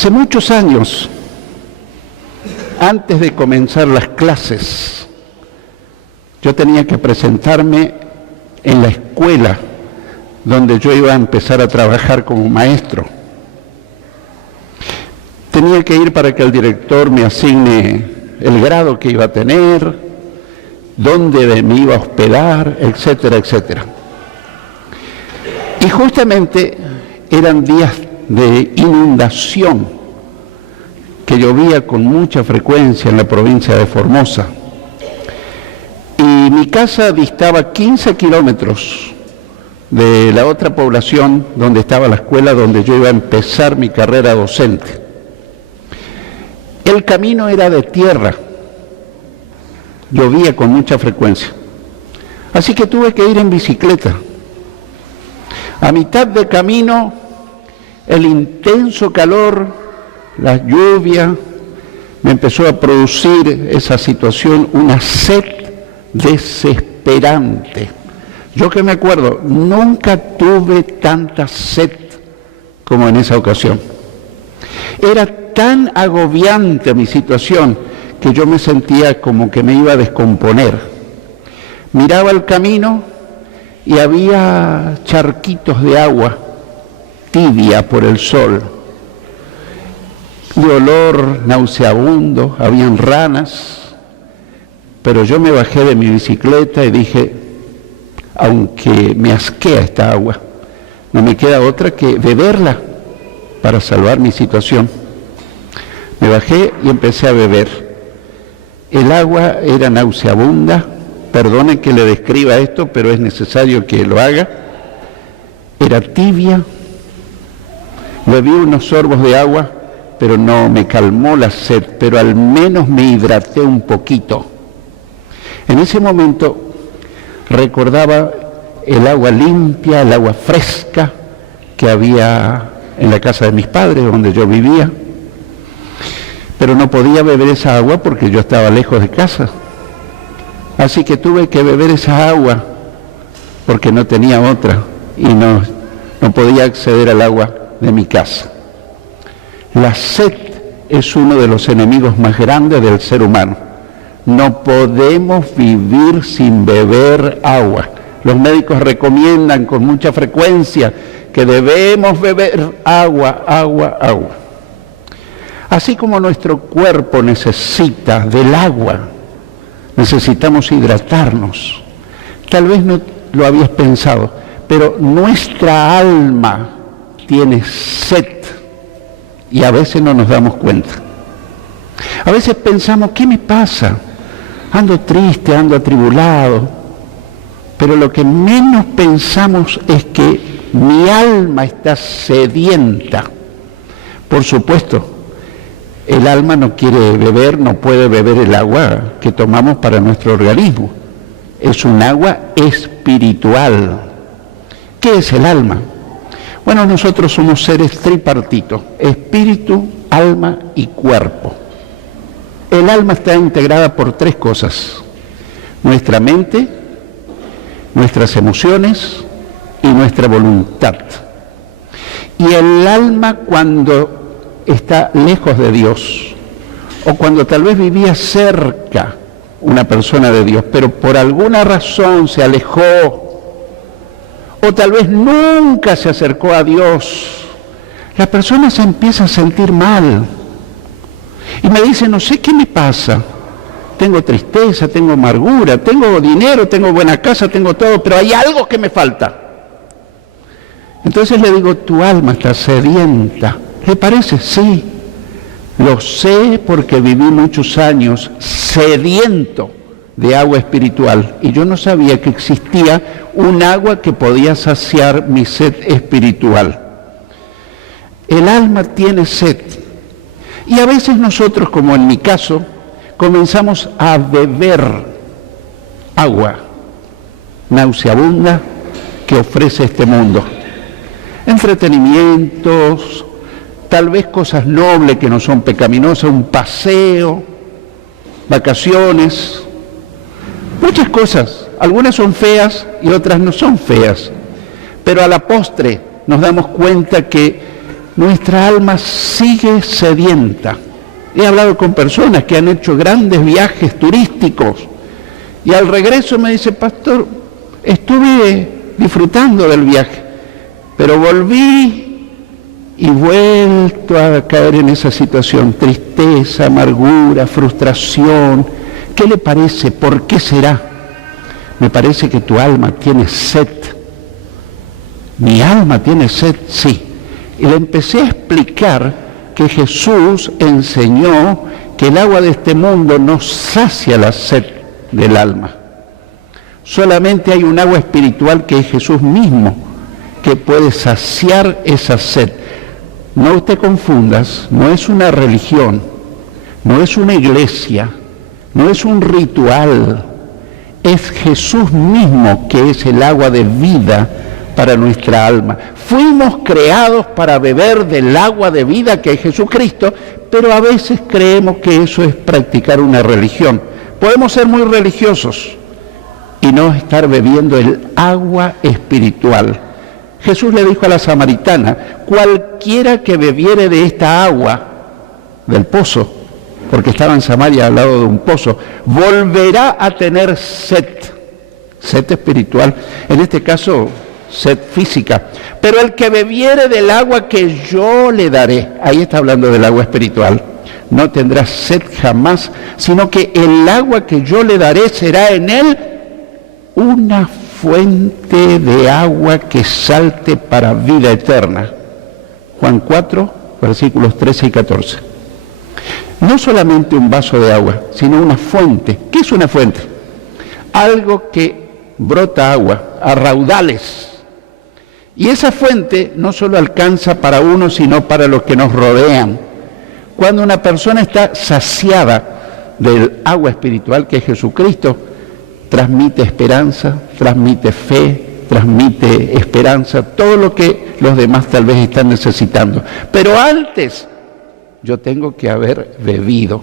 Hace muchos años, antes de comenzar las clases, yo tenía que presentarme en la escuela donde yo iba a empezar a trabajar como maestro. Tenía que ir para que el director me asigne el grado que iba a tener, dónde me iba a hospedar, etcétera, etcétera. Y justamente eran días de inundación que llovía con mucha frecuencia en la provincia de Formosa. Y mi casa distaba 15 kilómetros de la otra población donde estaba la escuela donde yo iba a empezar mi carrera docente. El camino era de tierra, llovía con mucha frecuencia, así que tuve que ir en bicicleta. A mitad de camino, el intenso calor, la lluvia, me empezó a producir esa situación, una sed desesperante. Yo que me acuerdo, nunca tuve tanta sed como en esa ocasión. Era tan agobiante mi situación que yo me sentía como que me iba a descomponer. Miraba el camino y había charquitos de agua tibia por el sol, de olor nauseabundo, habían ranas, pero yo me bajé de mi bicicleta y dije, aunque me asquea esta agua, no me queda otra que beberla para salvar mi situación. Me bajé y empecé a beber. El agua era nauseabunda, perdone que le describa esto, pero es necesario que lo haga. Era tibia, bebí unos sorbos de agua, pero no me calmó la sed, pero al menos me hidraté un poquito. En ese momento recordaba el agua limpia, el agua fresca que había en la casa de mis padres, donde yo vivía, pero no podía beber esa agua porque yo estaba lejos de casa. Así que tuve que beber esa agua porque no tenía otra y no podía acceder al agua de mi casa. La sed es uno de los enemigos más grandes del ser humano. No podemos vivir sin beber agua. Los médicos recomiendan con mucha frecuencia que debemos beber agua, agua, agua. Así como nuestro cuerpo necesita del agua, necesitamos hidratarnos. Tal vez no lo habías pensado, pero nuestra alma tiene sed y a veces no nos damos cuenta. A veces pensamos, ¿qué me pasa? Ando triste, ando atribulado, pero lo que menos pensamos es que mi alma está sedienta. Por supuesto, el alma no quiere beber, no puede beber el agua que tomamos para nuestro organismo. Es un agua espiritual. ¿Qué es el alma? Bueno, nosotros somos seres tripartitos, espíritu, alma y cuerpo. El alma está integrada por tres cosas: nuestra mente, nuestras emociones y nuestra voluntad. Y el alma, cuando está lejos de Dios, o cuando tal vez vivía cerca una persona de Dios, pero por alguna razón se alejó, o tal vez nunca se acercó a Dios, la persona se empieza a sentir mal. Y me dice, no sé qué me pasa, tengo tristeza, tengo amargura, tengo dinero, tengo buena casa, tengo todo, pero hay algo que me falta. Entonces le digo, tu alma está sedienta. ¿Le parece? Sí, lo sé porque viví muchos años sediento de agua espiritual y yo no sabía que existía un agua que podía saciar mi sed espiritual. El alma tiene sed y a veces nosotros, como en mi caso, comenzamos a beber agua nauseabunda que ofrece este mundo. Entretenimientos, tal vez cosas nobles que no son pecaminosas, un paseo, vacaciones, muchas cosas. Algunas son feas y otras no son feas, pero a la postre nos damos cuenta que nuestra alma sigue sedienta. He hablado con personas que han hecho grandes viajes turísticos y al regreso me dice, pastor, estuve disfrutando del viaje, pero volví y vuelto a caer en esa situación, tristeza, amargura, frustración. ¿Qué le parece? ¿Por qué será? Me parece que tu alma tiene sed. ¿Mi alma tiene sed? Sí. Y le empecé a explicar que Jesús enseñó que el agua de este mundo no sacia la sed del alma. Solamente hay un agua espiritual que es Jesús mismo, que puede saciar esa sed. No te confundas, no es una religión, no es una iglesia, no es un ritual, es Jesús mismo que es el agua de vida para nuestra alma. Fuimos creados para beber del agua de vida que es Jesucristo, pero a veces creemos que eso es practicar una religión. Podemos ser muy religiosos y no estar bebiendo el agua espiritual. Jesús le dijo a la samaritana, cualquiera que bebiere de esta agua del pozo, porque estaba en Samaria al lado de un pozo, volverá a tener sed espiritual, en este caso sed física, pero el que bebiere del agua que yo le daré, ahí está hablando del agua espiritual, no tendrá sed jamás, sino que el agua que yo le daré será en él una fuente de agua que salte para vida eterna. Juan 4, versículos 13 y 14. No solamente un vaso de agua, sino una fuente. ¿Qué es una fuente? Algo que brota agua a raudales. Y esa fuente no solo alcanza para uno, sino para los que nos rodean. Cuando una persona está saciada del agua espiritual que es Jesucristo, transmite esperanza, transmite fe, transmite esperanza, todo lo que los demás tal vez están necesitando. Pero antes yo tengo que haber bebido.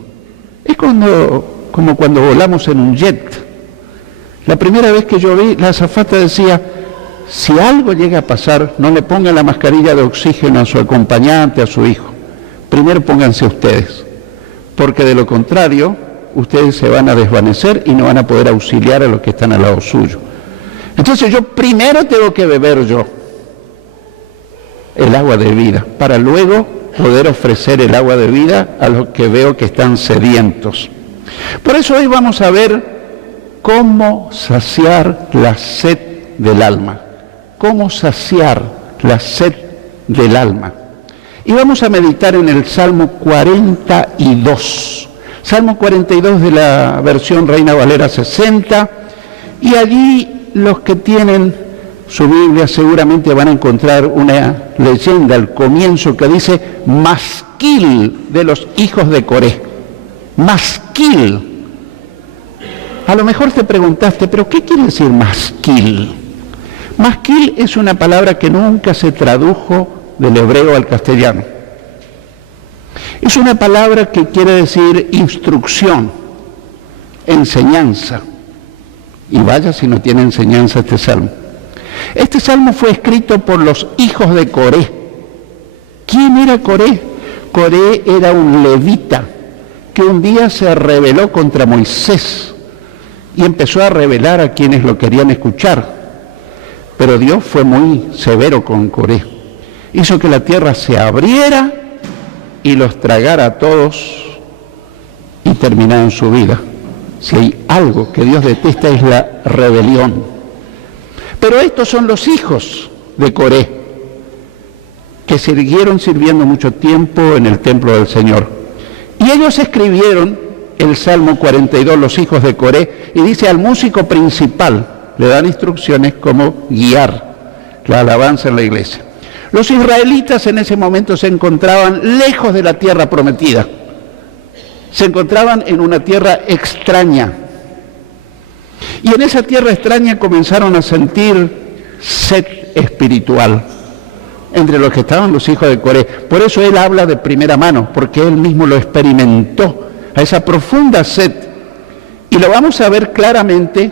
Es como cuando volamos en un jet. La primera vez que yo vi, la azafata decía, si algo llega a pasar, no le pongan la mascarilla de oxígeno a su acompañante, a su hijo. Primero pónganse ustedes, porque de lo contrario, ustedes se van a desvanecer y no van a poder auxiliar a los que están al lado suyo. Entonces yo primero tengo que beber yo el agua de vida, para luego poder ofrecer el agua de vida a los que veo que están sedientos. Por eso hoy vamos a ver cómo saciar la sed del alma. Cómo saciar la sed del alma. Y vamos a meditar en el Salmo 42. Salmo 42 de la versión Reina Valera 60, y allí los que tienen su Biblia seguramente van a encontrar una leyenda al comienzo que dice masquil de los hijos de Coré. Masquil. A lo mejor te preguntaste, ¿pero qué quiere decir masquil? Masquil es una palabra que nunca se tradujo del hebreo al castellano. Es una palabra que quiere decir instrucción, enseñanza. Y vaya si no tiene enseñanza este salmo. Este salmo fue escrito por los hijos de Coré. ¿Quién era Coré? Coré era un levita que un día se rebeló contra Moisés y empezó a rebelar a quienes lo querían escuchar. Pero Dios fue muy severo con Coré. Hizo que la tierra se abriera y los tragara a todos y terminaran su vida. Si hay algo que Dios detesta es la rebelión. Pero estos son los hijos de Coré, que siguieron sirviendo mucho tiempo en el templo del Señor. Y ellos escribieron el Salmo 42, los hijos de Coré, y dice al músico principal, le dan instrucciones cómo guiar la alabanza en la iglesia. Los israelitas en ese momento se encontraban lejos de la tierra prometida. Se encontraban en una tierra extraña. Y en esa tierra extraña comenzaron a sentir sed espiritual entre los que estaban los hijos de Coré. Por eso él habla de primera mano, porque él mismo lo experimentó, a esa profunda sed. Y lo vamos a ver claramente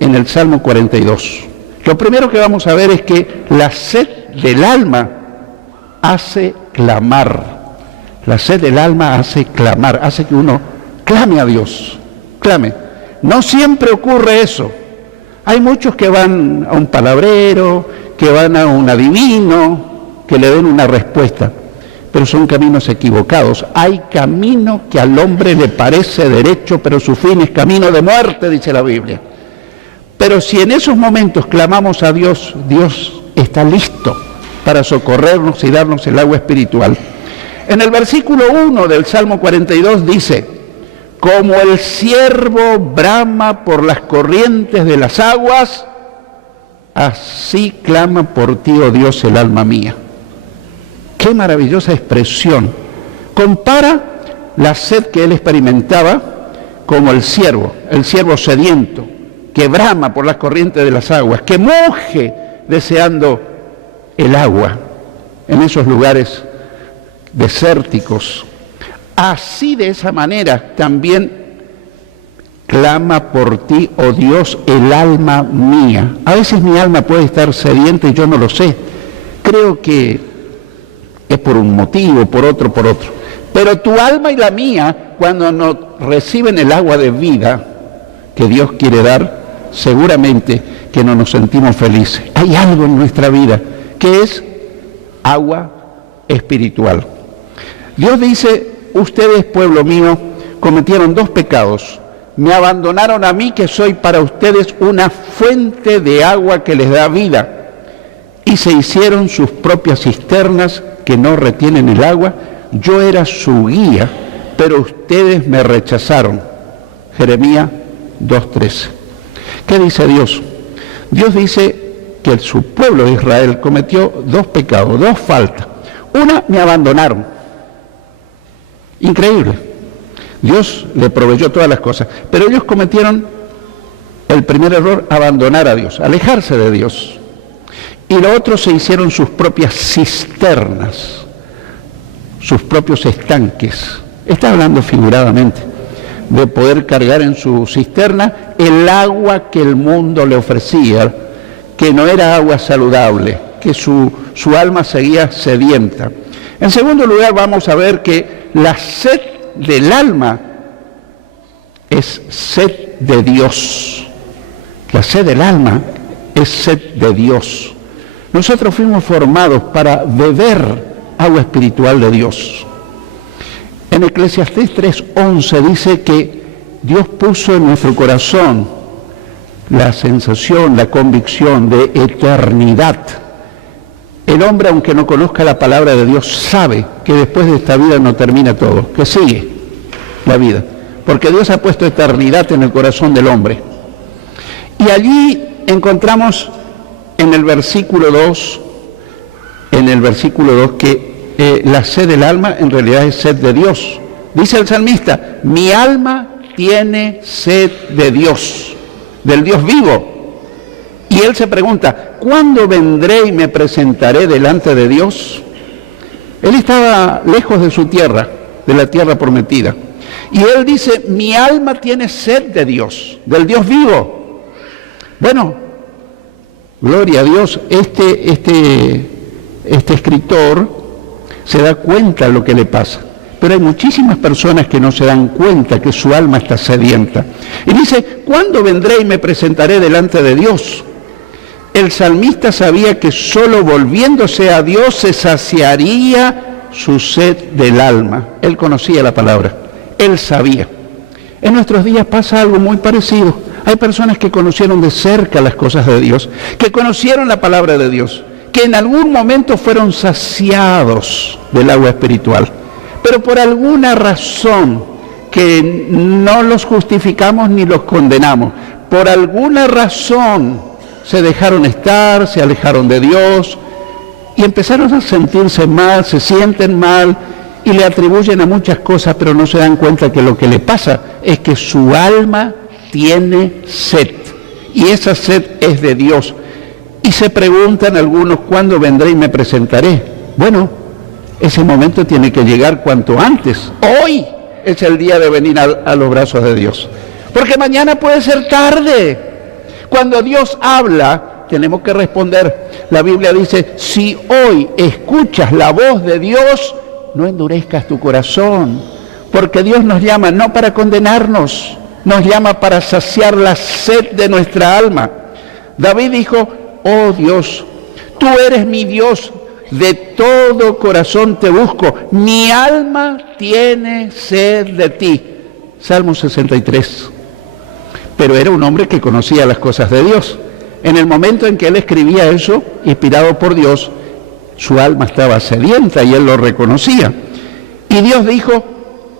en el Salmo 42. Lo primero que vamos a ver es que la sed del alma hace clamar. La sed del alma hace clamar, hace que uno clame a Dios, clame. No siempre ocurre eso. Hay muchos que van a un palabrero, que van a un adivino, que le den una respuesta, pero son caminos equivocados. Hay camino que al hombre le parece derecho, pero su fin es camino de muerte, dice la Biblia. Pero si en esos momentos clamamos a Dios, Dios está listo para socorrernos y darnos el agua espiritual. En el versículo 1 del Salmo 42 dice: como el ciervo brama por las corrientes de las aguas, así clama por ti, oh Dios, el alma mía. Qué maravillosa expresión. Compara la sed que él experimentaba como el ciervo sediento, que brama por las corrientes de las aguas, que muge deseando el agua en esos lugares desérticos. Así, de esa manera, también clama por ti, oh Dios, el alma mía. A veces mi alma puede estar sedienta y yo no lo sé. Creo que es por un motivo, por otro. Pero tu alma y la mía, cuando no reciben el agua de vida que Dios quiere dar, seguramente que no nos sentimos felices. Hay algo en nuestra vida que es agua espiritual. Dios dice: ustedes, pueblo mío, cometieron 2 pecados. Me abandonaron a mí, que soy para ustedes una fuente de agua que les da vida, y se hicieron sus propias cisternas que no retienen el agua. Yo era su guía, pero ustedes me rechazaron. Jeremías 2:13. ¿Qué dice Dios? Dios dice que su pueblo de Israel cometió 2 pecados, 2 faltas. Una, me abandonaron. Increíble. Dios le proveyó todas las cosas, pero ellos cometieron el primer error: abandonar a Dios, alejarse de Dios. Y lo otro, se hicieron sus propias cisternas, sus propios estanques. Está hablando figuradamente de poder cargar en su cisterna el agua que el mundo le ofrecía, que no era agua saludable, que su alma seguía sedienta. En segundo lugar, vamos a ver que la sed del alma es sed de Dios. La sed del alma es sed de Dios. Nosotros fuimos formados para beber agua espiritual de Dios. En Eclesiastés 3:11 dice que Dios puso en nuestro corazón la sensación, la convicción de eternidad. El hombre, aunque no conozca la palabra de Dios, sabe que después de esta vida no termina todo, que sigue la vida, porque Dios ha puesto eternidad en el corazón del hombre. Y allí encontramos en el versículo 2, que la sed del alma en realidad es sed de Dios. Dice el salmista: mi alma tiene sed de Dios, del Dios vivo. Y él se pregunta: ¿cuándo vendré y me presentaré delante de Dios? Él estaba lejos de su tierra, de la tierra prometida. Y él dice: mi alma tiene sed de Dios, del Dios vivo. Bueno, gloria a Dios, este escritor se da cuenta de lo que le pasa. Pero hay muchísimas personas que no se dan cuenta que su alma está sedienta. Y dice: ¿cuándo vendré y me presentaré delante de Dios? El salmista sabía que solo volviéndose a Dios se saciaría su sed del alma. Él conocía la palabra, él sabía. En nuestros días pasa algo muy parecido. Hay personas que conocieron de cerca las cosas de Dios, que conocieron la palabra de Dios, que en algún momento fueron saciados del agua espiritual, pero por alguna razón que no los justificamos ni los condenamos, por alguna razón se dejaron estar, se alejaron de Dios y empezaron a sentirse mal, se sienten mal y le atribuyen a muchas cosas, pero no se dan cuenta que lo que le pasa es que su alma tiene sed, y esa sed es de Dios. Y se preguntan algunos: ¿cuándo vendré y me presentaré? Bueno, ese momento tiene que llegar cuanto antes. Hoy es el día de venir a los brazos de Dios, porque mañana puede ser tarde. Cuando Dios habla, tenemos que responder. La Biblia dice, si hoy escuchas la voz de Dios, no endurezcas tu corazón, porque Dios nos llama no para condenarnos, nos llama para saciar la sed de nuestra alma. David dijo, oh Dios, tú eres mi Dios, de todo corazón te busco, mi alma tiene sed de ti. Salmo 63. Pero era un hombre que conocía las cosas de Dios. En el momento en que él escribía eso, inspirado por Dios, su alma estaba sedienta y él lo reconocía. Y Dios dijo,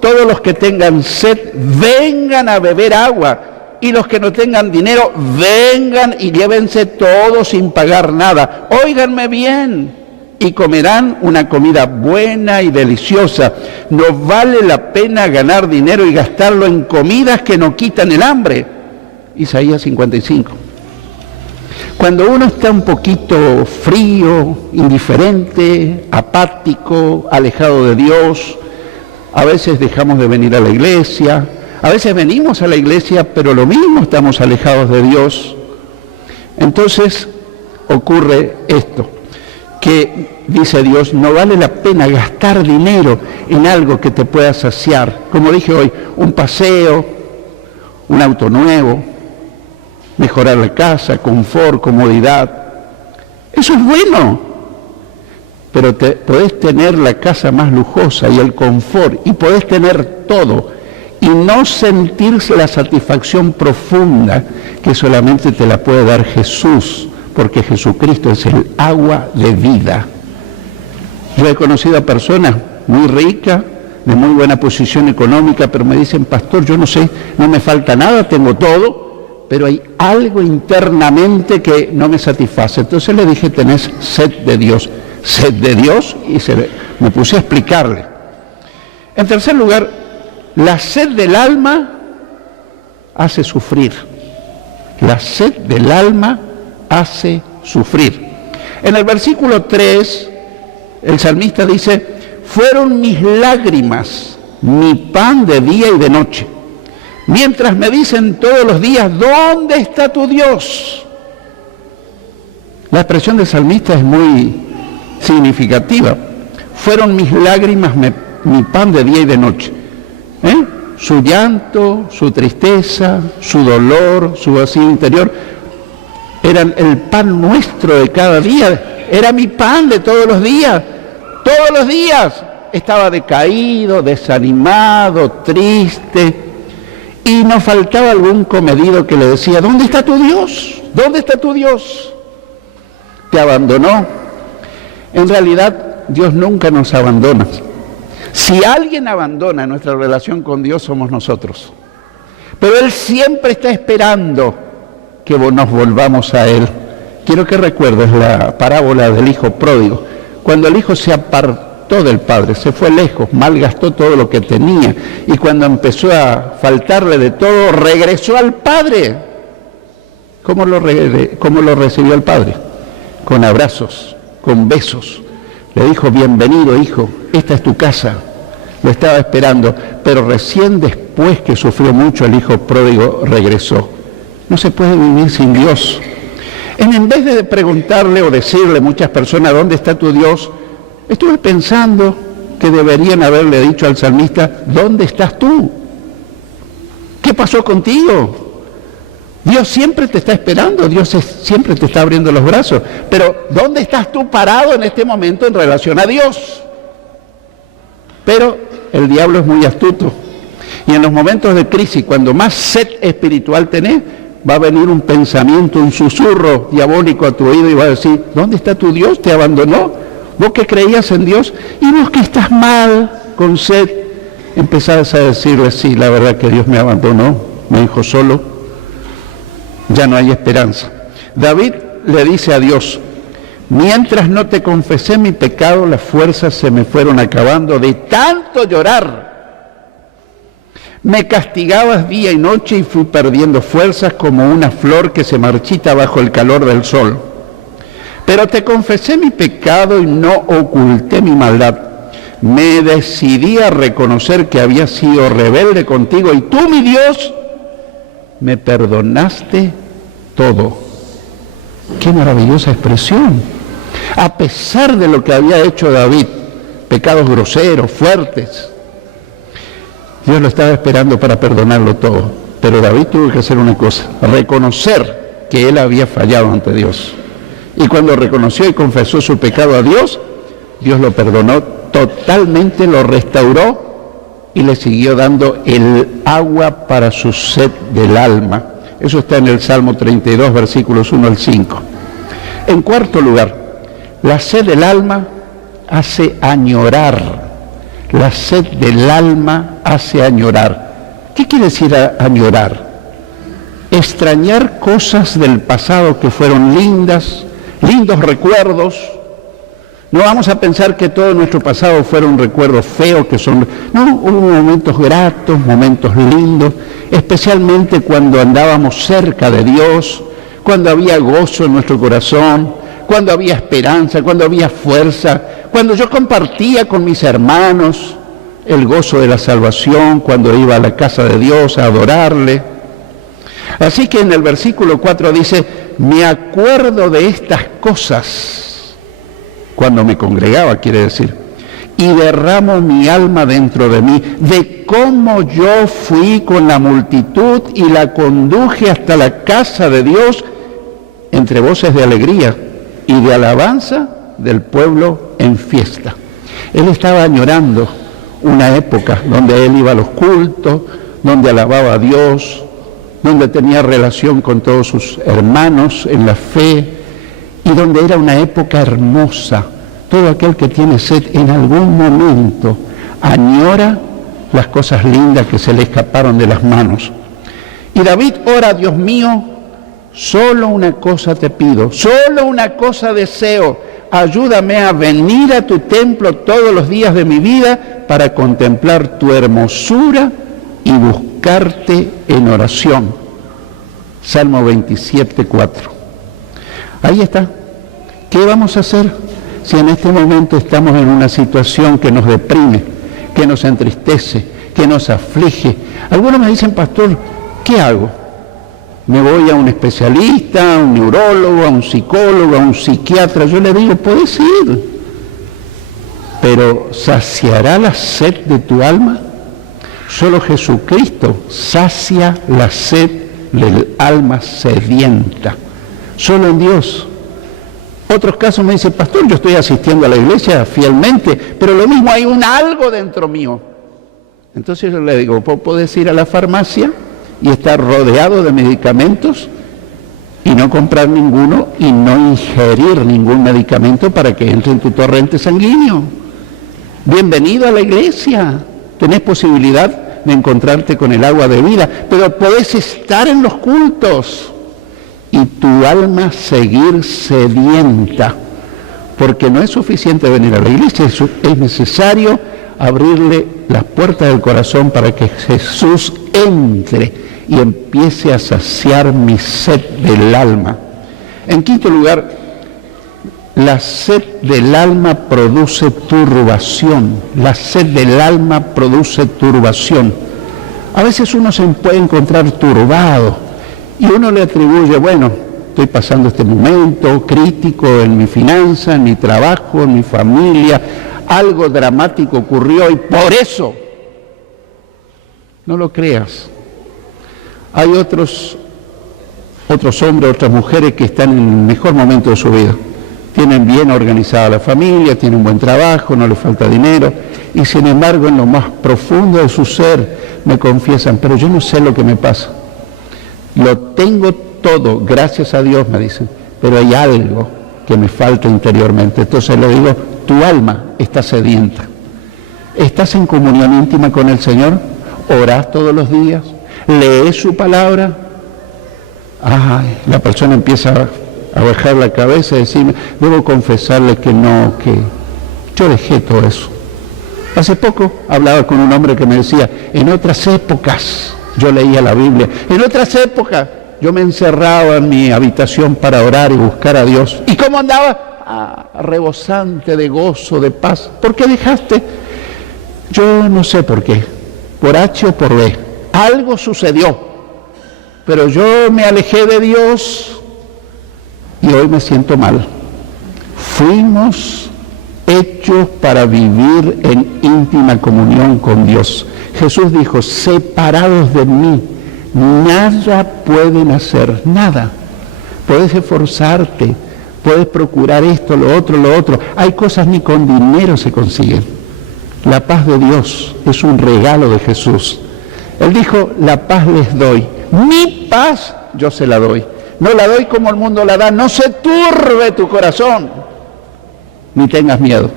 todos los que tengan sed, vengan a beber agua. Y los que no tengan dinero, vengan y llévense todo sin pagar nada. Óiganme bien, y comerán una comida buena y deliciosa. No vale la pena ganar dinero y gastarlo en comidas que no quitan el hambre. Isaías 55. Cuando uno está un poquito frío, indiferente, apático, alejado de Dios, a veces dejamos de venir a la iglesia, a veces venimos a la iglesia, pero lo mismo estamos alejados de Dios. Entonces ocurre esto, que dice Dios, no vale la pena gastar dinero en algo que te pueda saciar. Como dije hoy, un paseo, un auto nuevo, mejorar la casa, confort, comodidad. Eso es bueno, pero podés tener la casa más lujosa y el confort, y podés tener todo, y no sentir la satisfacción profunda que solamente te la puede dar Jesús, porque Jesucristo es el agua de vida. Yo he conocido a personas muy ricas, de muy buena posición económica, pero me dicen, pastor, yo no sé, no me falta nada, tengo todo, pero hay algo internamente que no me satisface. Entonces le dije, tenés sed de Dios. Sed de Dios, y me puse a explicarle. En tercer lugar, la sed del alma hace sufrir. La sed del alma hace sufrir. En el versículo 3, el salmista dice, fueron mis lágrimas, mi pan de día y de noche, mientras me dicen todos los días, ¿dónde está tu Dios? La expresión del salmista es muy significativa. Fueron mis lágrimas, mi pan de día y de noche. Su llanto, su tristeza, su dolor, su vacío interior, eran el pan nuestro de cada día. Era mi pan de todos los días. Todos los días estaba decaído, desanimado, triste, y nos faltaba algún comedido que le decía, ¿dónde está tu Dios? ¿Dónde está tu Dios? ¿Te abandonó? En realidad, Dios nunca nos abandona. Si alguien abandona nuestra relación con Dios, somos nosotros. Pero Él siempre está esperando que nos volvamos a Él. Quiero que recuerdes la parábola del hijo pródigo. Cuando el hijo se apartó del padre, se fue lejos, malgastó todo lo que tenía, y cuando empezó a faltarle de todo, regresó al padre. ¿Cómo lo recibió el padre? Con abrazos, con besos. Le dijo, bienvenido hijo, esta es tu casa. Lo estaba esperando, pero recién después que sufrió mucho, el hijo pródigo regresó. No se puede vivir sin Dios. En vez de preguntarle o decirle muchas personas, ¿dónde está tu Dios?, estuve pensando que deberían haberle dicho al salmista, ¿dónde estás tú? ¿Qué pasó contigo? Dios siempre te está esperando, Dios siempre te está abriendo los brazos, pero ¿dónde estás tú parado en este momento en relación a Dios? Pero el diablo es muy astuto, y en los momentos de crisis, cuando más sed espiritual tenés, va a venir un pensamiento, un susurro diabólico a tu oído y va a decir, ¿dónde está tu Dios? ¿Te abandonó? Vos que creías en Dios, y vos que estás mal, con sed, empezás a decirle, sí, la verdad que Dios me abandonó, me dejó solo, ya no hay esperanza. David le dice a Dios, mientras no te confesé mi pecado, las fuerzas se me fueron acabando de tanto llorar. Me castigabas día y noche y fui perdiendo fuerzas como una flor que se marchita bajo el calor del sol. Pero te confesé mi pecado y no oculté mi maldad. Me decidí a reconocer que había sido rebelde contigo y tú, mi Dios, me perdonaste todo. Qué maravillosa expresión. A pesar de lo que había hecho David, pecados groseros, fuertes, Dios lo estaba esperando para perdonarlo todo. Pero David tuvo que hacer una cosa, reconocer que él había fallado ante Dios. Y cuando reconoció y confesó su pecado a Dios, Dios lo perdonó totalmente, lo restauró y le siguió dando el agua para su sed del alma. Eso está en el Salmo 32, versículos 1 al 5. En cuarto lugar, la sed del alma hace añorar. La sed del alma hace añorar. ¿Qué quiere decir añorar? Extrañar cosas del pasado que fueron lindas, lindos recuerdos. No vamos a pensar que todo nuestro pasado fueron recuerdos feos, que son... No, hubo momentos gratos, momentos lindos, especialmente cuando andábamos cerca de Dios, cuando había gozo en nuestro corazón, cuando había esperanza, cuando había fuerza, cuando yo compartía con mis hermanos el gozo de la salvación, cuando iba a la casa de Dios a adorarle. Así que en el versículo 4 dice, me acuerdo de estas cosas, cuando me congregaba, quiere decir, y derramo mi alma dentro de mí, de cómo yo fui con la multitud y la conduje hasta la casa de Dios, entre voces de alegría y de alabanza del pueblo en fiesta. Él estaba añorando una época donde él iba a los cultos, donde alababa a Dios, donde tenía relación con todos sus hermanos en la fe y donde era una época hermosa. Todo aquel que tiene sed en algún momento añora las cosas lindas que se le escaparon de las manos. Y David ora, Dios mío, solo una cosa te pido, solo una cosa deseo, ayúdame a venir a tu templo todos los días de mi vida para contemplar tu hermosura y buscarte en oración. Salmo 27, 4. Ahí está. ¿Qué vamos a hacer si en este momento estamos en una situación que nos deprime, que nos entristece, que nos aflige? Algunos me dicen, pastor, ¿qué hago? Me voy a un especialista, a un neurólogo, a un psicólogo, a un psiquiatra. Yo le digo, puedes ir, pero ¿saciará la sed de tu alma? Solo Jesucristo sacia la sed del alma sedienta. Solo en Dios. Otros casos me dicen, pastor, yo estoy asistiendo a la iglesia fielmente, pero lo mismo, hay un algo dentro mío. Entonces yo le digo, ¿puedes ir a la farmacia y estar rodeado de medicamentos y no comprar ninguno y no ingerir ningún medicamento para que entre en tu torrente sanguíneo? Bienvenido a la iglesia, tenés posibilidad de encontrarte con el agua de vida, pero podés estar en los cultos y tu alma seguir sedienta, porque no es suficiente venir a la iglesia, es necesario abrirle las puertas del corazón para que Jesús entre y empiece a saciar mi sed del alma. En quinto lugar, la sed del alma produce turbación. La sed del alma produce turbación. A veces uno se puede encontrar turbado y uno le atribuye, bueno, estoy pasando este momento crítico en mi finanza, en mi trabajo, en mi familia, algo dramático ocurrió y por eso. No lo creas. Hay otros hombres, otras mujeres que están en el mejor momento de su vida. Tienen bien organizada la familia, tienen un buen trabajo, no les falta dinero, y sin embargo en lo más profundo de su ser me confiesan, pero yo no sé lo que me pasa. Lo tengo todo, gracias a Dios, me dicen, pero hay algo que me falta interiormente. Entonces le digo, tu alma está sedienta. ¿Estás en comunión íntima con el Señor? ¿Orás todos los días? ¿Lees su palabra? Ay, la persona empieza a bajar la cabeza y decirme, debo confesarle que no, que yo dejé todo eso. Hace poco hablaba con un hombre que me decía, en otras épocas yo leía la Biblia, en otras épocas yo me encerraba en mi habitación para orar y buscar a Dios. ¿Y cómo andaba? Rebosante de gozo, de paz. ¿Por qué dejaste? Yo no sé por qué, por H o por B. Algo sucedió, pero yo me alejé de Dios y y hoy me siento mal. Fuimos hechos para vivir en íntima comunión con Dios. Jesús dijo, separados de mí, nada pueden hacer, nada. Puedes esforzarte, puedes procurar esto, lo otro. Hay cosas ni con dinero se consiguen. La paz de Dios es un regalo de Jesús. Él dijo, la paz les doy. Mi paz yo se la doy. No la doy como el mundo la da. No se turbe tu corazón, ni tengas miedo.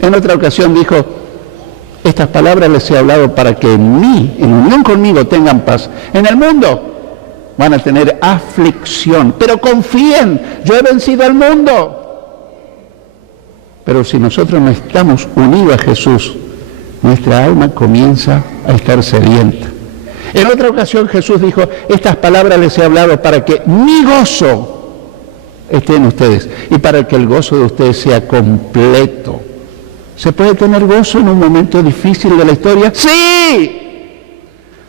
En otra ocasión dijo, estas palabras les he hablado para que en mí, en unión conmigo, tengan paz. En el mundo van a tener aflicción, pero confíen, yo he vencido al mundo. Pero si nosotros no estamos unidos a Jesús, nuestra alma comienza a estar sedienta. En otra ocasión Jesús dijo, estas palabras les he hablado para que mi gozo esté en ustedes y para que el gozo de ustedes sea completo. ¿Se puede tener gozo en un momento difícil de la historia? ¡Sí!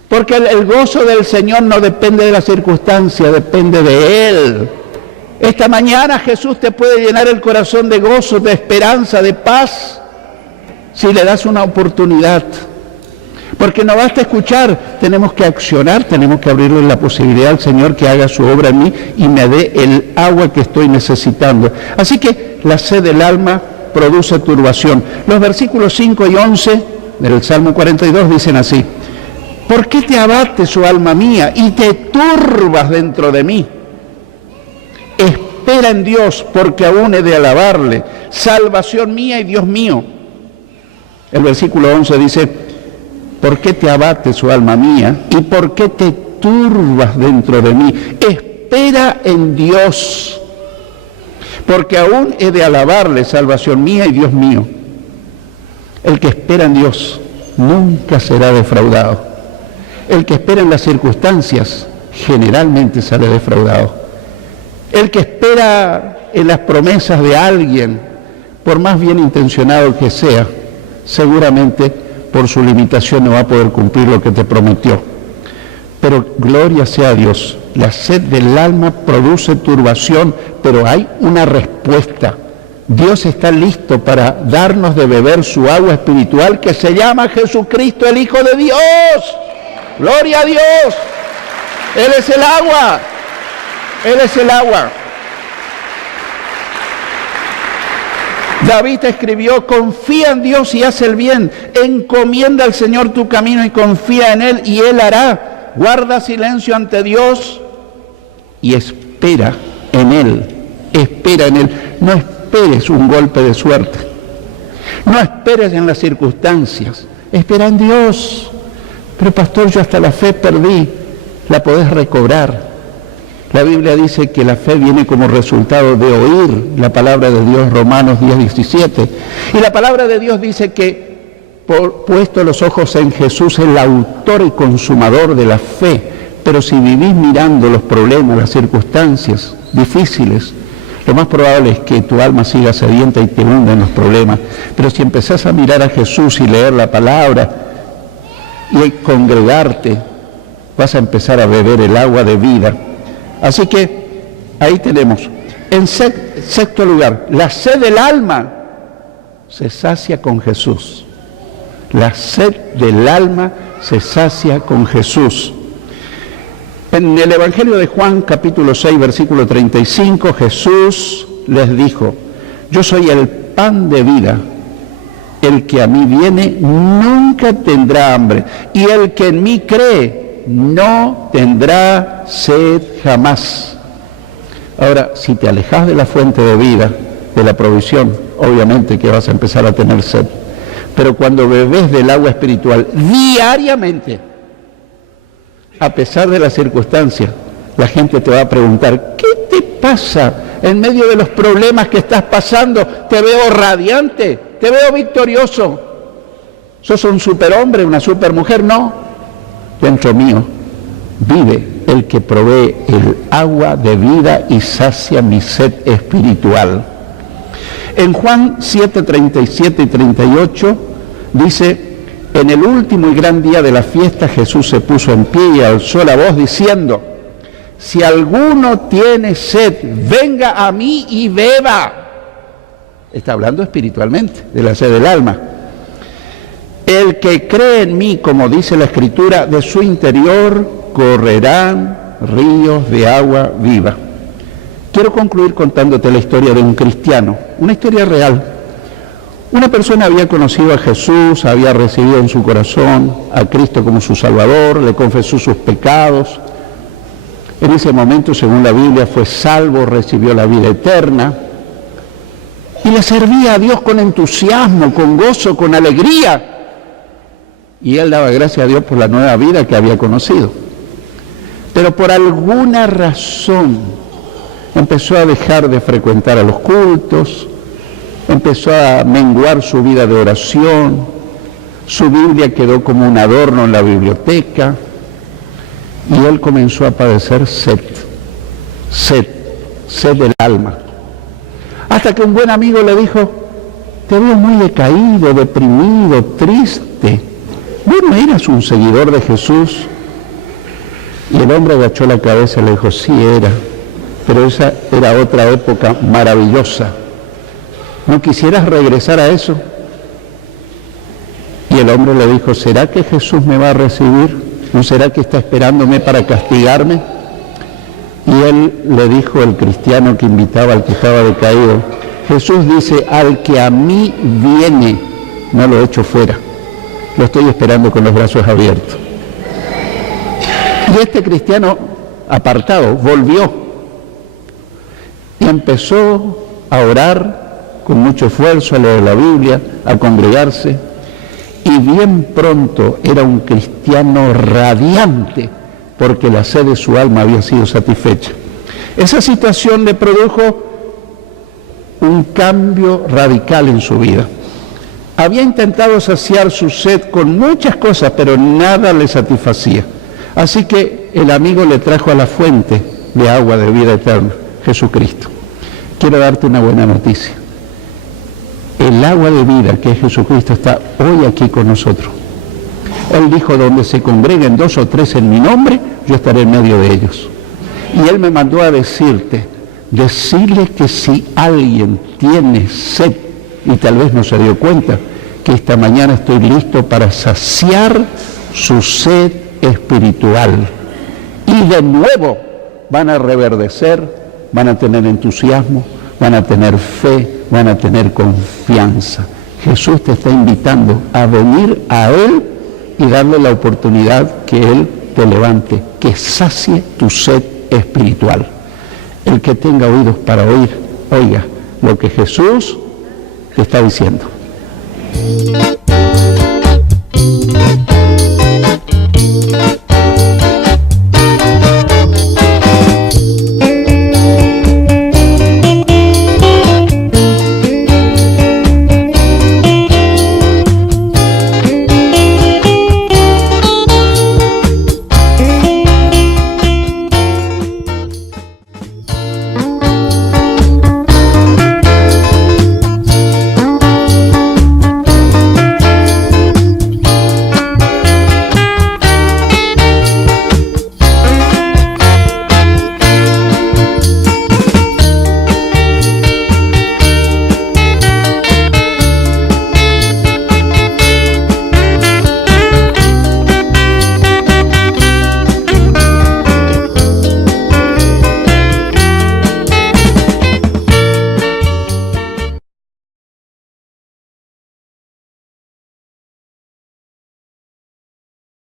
Porque el gozo del Señor no depende de la circunstancia, depende de Él. Esta mañana Jesús te puede llenar el corazón de gozo, de esperanza, de paz, si le das una oportunidad. Porque no basta escuchar, tenemos que accionar, tenemos que abrirle la posibilidad al Señor que haga su obra en mí y me dé el agua que estoy necesitando. Así que la sed del alma produce turbación. Los versículos 5 y 11 del Salmo 42 dicen así, ¿por qué te abates, oh alma mía, y te turbas dentro de mí? Espera en Dios, porque aún he de alabarle, salvación mía y Dios mío. El versículo 11 dice, ¿por qué te abates, oh alma mía, y por qué te turbas dentro de mí? Espera en Dios, porque aún he de alabarle, salvación mía y Dios mío. El que espera en Dios nunca será defraudado. El que espera en las circunstancias generalmente sale defraudado. El que espera en las promesas de alguien, por más bien intencionado que sea, seguramente por su limitación no va a poder cumplir lo que te prometió. Pero gloria sea a Dios, la sed del alma produce turbación, pero hay una respuesta. Dios está listo para darnos de beber su agua espiritual que se llama Jesucristo, el Hijo de Dios. ¡Gloria a Dios! Él es el agua. Él es el agua. David escribió, confía en Dios y haz el bien, encomienda al Señor tu camino y confía en Él y Él hará. Guarda silencio ante Dios y espera en Él, espera en Él. No esperes un golpe de suerte, no esperes en las circunstancias, espera en Dios. Pero pastor, yo hasta la fe perdí, la podés recobrar. La Biblia dice que la fe viene como resultado de oír la palabra de Dios, Romanos 10:17. Y la palabra de Dios dice que, puesto los ojos en Jesús, el autor y consumador de la fe. Pero si vivís mirando los problemas, las circunstancias difíciles, lo más probable es que tu alma siga sedienta y te hunda en los problemas. Pero si empezás a mirar a Jesús y leer la palabra y congregarte, vas a empezar a beber el agua de vida. Así que ahí tenemos, en sexto lugar, la sed del alma se sacia con Jesús. La sed del alma se sacia con Jesús. En el Evangelio de Juan, capítulo 6, versículo 35, Jesús les dijo, yo soy el pan de vida. El que a mí viene nunca tendrá hambre, y el que en mí cree no tendrá sed jamás. Ahora, si te alejas de la fuente de vida, de la provisión, obviamente que vas a empezar a tener sed. Pero cuando bebes del agua espiritual diariamente, a pesar de las circunstancias, la gente te va a preguntar, ¿qué te pasa en medio de los problemas que estás pasando? Te veo radiante, te veo victorioso. ¿Sos un superhombre, una supermujer? No. Dentro mío vive el que provee el agua de vida y sacia mi sed espiritual. En Juan 7, 37 y 38 dice, en el último y gran día de la fiesta Jesús se puso en pie y alzó la voz diciendo, si alguno tiene sed, venga a mí y beba. Está hablando espiritualmente de la sed del alma. El que cree en mí, como dice la Escritura, de su interior correrán ríos de agua viva. Quiero concluir contándote la historia de un cristiano, una historia real. Una persona había conocido a Jesús, había recibido en su corazón a Cristo como su Salvador, le confesó sus pecados. En ese momento, según la Biblia, fue salvo, recibió la vida eterna y le servía a Dios con entusiasmo, con gozo, con alegría. Y él daba gracias a Dios por la nueva vida que había conocido. Pero por alguna razón empezó a dejar de frecuentar a los cultos, empezó a menguar su vida de oración, su Biblia quedó como un adorno en la biblioteca y él comenzó a padecer sed del alma. Hasta que un buen amigo le dijo: te veo muy decaído, deprimido, triste. ¿Vos no eras un seguidor de Jesús? Y el hombre agachó la cabeza y le dijo: sí era, pero esa era otra época maravillosa. ¿No quisieras regresar a eso? Y el hombre le dijo: ¿será que Jesús me va a recibir? ¿No será que está esperándome para castigarme? Y él le dijo, el cristiano que invitaba al que estaba decaído: Jesús dice, al que a mí viene, no lo echo fuera. Lo estoy esperando con los brazos abiertos. Y este cristiano apartado volvió y empezó a orar con mucho esfuerzo, a leer la Biblia, a congregarse, y bien pronto era un cristiano radiante porque la sed de su alma había sido satisfecha. Esa situación le produjo un cambio radical en su vida. Había intentado saciar su sed con muchas cosas, pero nada le satisfacía. Así que el amigo le trajo a la fuente de agua de vida eterna, Jesucristo. Quiero darte una buena noticia. El agua de vida, que es Jesucristo, está hoy aquí con nosotros. Él dijo, donde se congreguen 2 o 3 en mi nombre, yo estaré en medio de ellos. Y Él me mandó a decirle que si alguien tiene sed, y tal vez no se dio cuenta, que esta mañana estoy listo para saciar su sed espiritual. Y de nuevo van a reverdecer, van a tener entusiasmo, van a tener fe, van a tener confianza. Jesús te está invitando a venir a Él y darle la oportunidad que Él te levante, que sacie tu sed espiritual. El que tenga oídos para oír, oiga lo que Jesús te está diciendo.